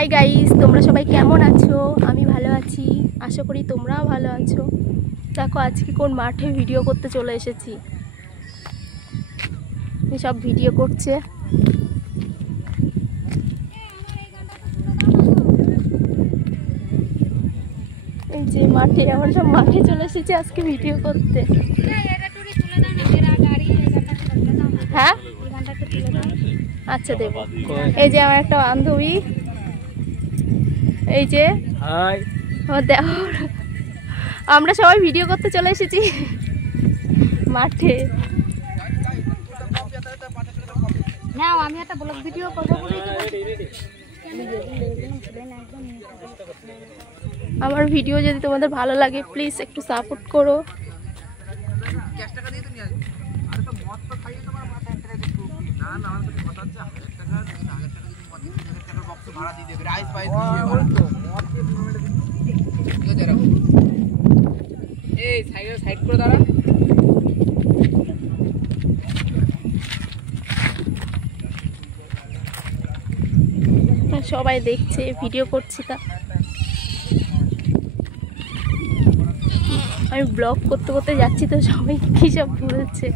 Hi guys, তোমরা সবাই কেমন আছো? আমি ভালো আছি, আশা করি তোমরাও ভালো আছো। দেখো আজকে কোন মাঠে ভিডিও করতে চলে এসেছি। সব ভিডিও করছে। এই যে মাঠে, আমরা সব মাঠে চলে এসেছি আজকে ভিডিও করতে। হ্যাঁ আচ্ছা দেবো। এই যে আমার একটা বান্ধবী, এই যে আমরা সবাই ভিডিও করতে চলে এসেছি মাঠে। আমি একটা ব্লগ ভিডিও করব। আমার ভিডিও যদি তোমাদের ভালো লাগে প্লিজ একটু সাপোর্ট করো। সবাই দেখছে ভিডিও করছি, তা আমি ব্লগ করতে করতে যাচ্ছি তো সবাই কি সব বলছে।